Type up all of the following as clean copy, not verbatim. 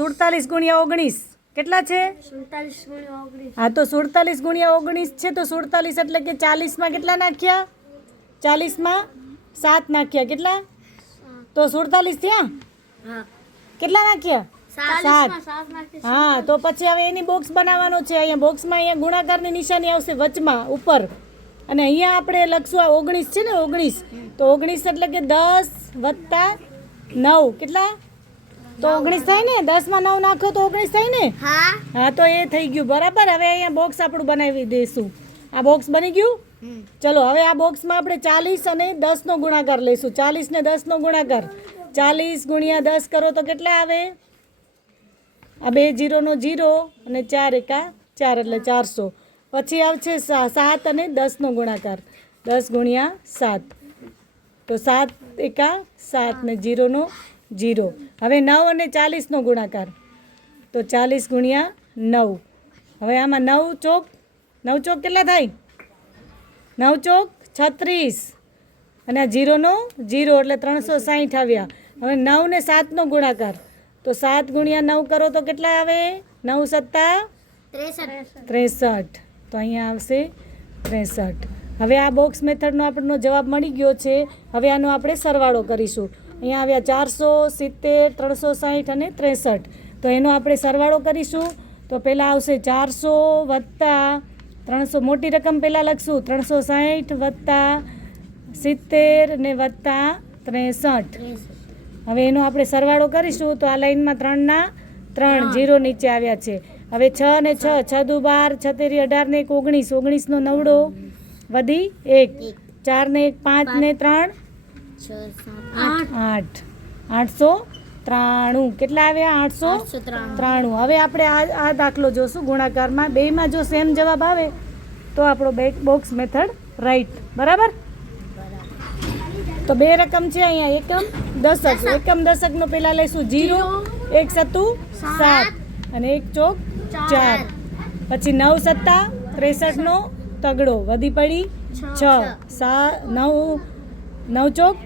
47 ગુણ્યા 19 કેટલા છે? 47 ગુણ્યા 19. હા, તો 47 ગુણ્યા 19 છે, તો 47 એટલે કે 40 કેટલા નાખ્યા? 40 7 નાખ્યા. કેટલા? તો 47 થયા. હા. કેટલા નાખ્યા? 7. 7 નાખી. હા, તો પછી હવે એની બોક્સ બનાવવાનો છે. અહીંયા બોક્સમાં અહીંયા ગુણાકારની નિશાની આવશે વચમાં ઉપર, અને અહીંયા આપણે લખશું આ 19 છે ને 19, તો 19 એટલે કે 10 + 9 કેટલા? તો 19 થાય ને. 10 માં 9 નાખો તો 19 થાય ને. હા. હા, તો એ થઈ ગયું બરાબર. હવે અહીંયા બોક્સ આપણું બનાવી દઈશું. આ બોક્સ બની ગયું. ચલો હવે આ બોક્સમાં આપણે 40 અને 10 નો ગુણાકાર લઈશું. 40 ને 10 નો ગુણાકાર 40 ગુણ્યા 10 કરો તો કેટલા આવે? આ 2 0 નો 0 અને 4 એકા 4 એટલે 400. પછી આવશે 7 અને 10 નો ગુણાકાર 10 ગુણ્યા 7, તો 7 એકા 7 ને 0 નો 0. હવે 9 અને 40 નો ગુણાકાર, તો 40 ગુણ્યા 9. હવે આમાં 9 ચોક કેટલા થાય? 9 ચોક 36 અને આ 0 નો 0 એટલે 360 આવ્યા. હવે 9 ને 7 નો ગુણાકાર, તો 7 ગુણ્યા 9 કરો તો કેટલા આવે? 9 સત્તા 63. તો અહીંયા આવશે 63. હવે આ બોક્સ મેથડનો આપણનો જવાબ મળી ગયો છે. હવે આનો આપણે સરવાળો કરીશું. અહીંયા આવ્યા 470, 360 અને 63. તો એનો આપણે સરવાળો કરીશું. તો પહેલાં આવશે 400 વત્તા 300, મોટી રકમ પહેલાં લખશું. 360 વત્તા 70 ને વત્તા 63. હવે એનો આપણે સરવાળો કરીશું. તો આ લાઈનમાં 3 ના 3 0 નીચે આવ્યા છે. હવે 6 ને 6 6 દુ 12, 6 તેરી 18 ને 1 19, 19 નો નવડો વધી 1, 4 ને 1 5 ને 3 8, 893. કેટલા આવ્યા? 893. હવે આપણે આ દાખલો જોશું ગુણાકારમાં. બેયમાં જો સેમ જવાબ આવે તો આપણો બોક્સ મેથડ રાઈટ. બરાબર. તો બે રકમ છે અહીંયા, એકમ દશક. એકમ દશકનો પહેલાં લઈશું 0, 1 સત્તુ 7 અને 1 ચોક 4. પછી 9 સત્તા 63 નો તગડો વધી પડી 6, 9 ચોક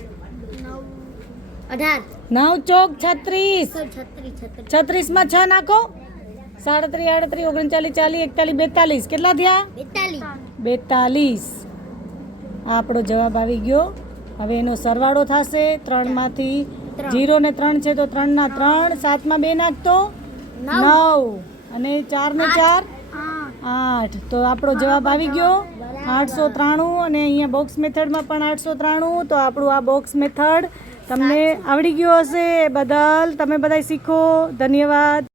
18, 9 ચોક 36. 36 માં 6 નાખો. 37, 38, 39, 40, 41, 42. કેટલા થયા? 42. આ આપણો જવાબ આવી ગયો. હવે એનો સરવાળો થશે. 3 માંથી 0 ને 3 છે, તો 3 ના 3, 7 માં 2 નાખતો 9 અને 4 ને 4 8. તો આપણો જવાબ આવી ગયો 893. અને અહીંયા બોક્સ મેથડમાં પણ 893. તો આપણું આ બોક્સ મેથડ તમને આવડી ગયો હશે. બદલ તમે બધા શીખો. ધન્યવાદ.